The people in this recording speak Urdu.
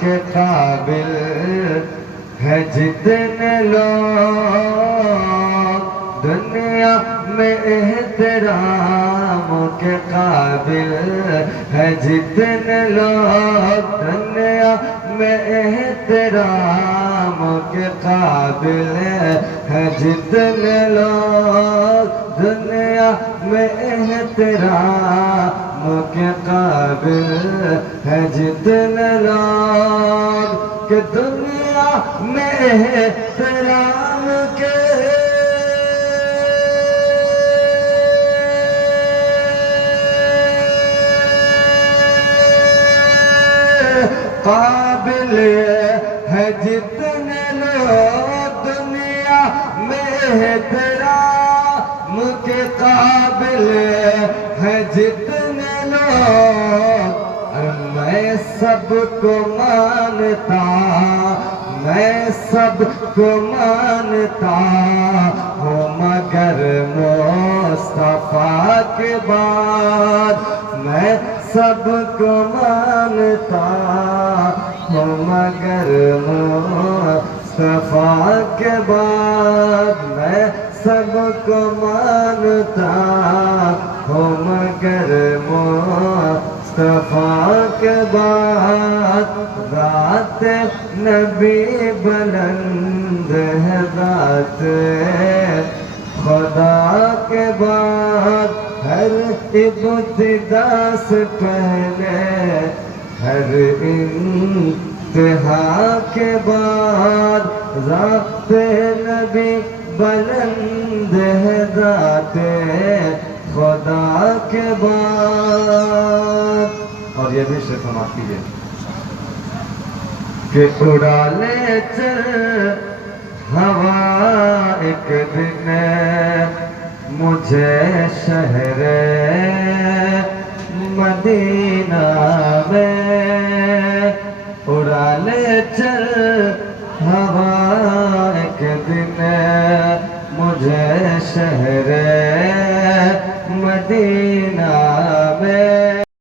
کے قابل ہے جتنے لوگ دنیا میں احترام کے قابل ہے جتنے لوگ دنیا میں احترام کے قابل ہے جتنے لوگ دنیا میں احترام کے قابل ہے جتنے لوگ کہ دنیا میں احترام کے قابل ہے جتنے لوگ دنیا میں احترام کے قابل ہے جتنے لوگ میں سب کو مانتا میں سب کو مانتا ہوں مگر مصطفیٰ کے بعد میں سب کو مانتا ہوں مگر مصطفیٰ کے بعد میں سب کو مانتا ہوں مگر مصطفیٰ کے بعد ذات نبی بلند ہے ذات خدا کے بعد ہر ابتدا سے پہلے ہر انتہا کے بعد ذات نبی بلند ہے ذات خدا کے بعد. اور یہ بھی شیخ سماعت کیجیے کہ اڑا لے چل ہوا ایک دن مجھے شہر مدینہ میں اڑا لے چل ہوا ایک دن مجھے شہر مدینہ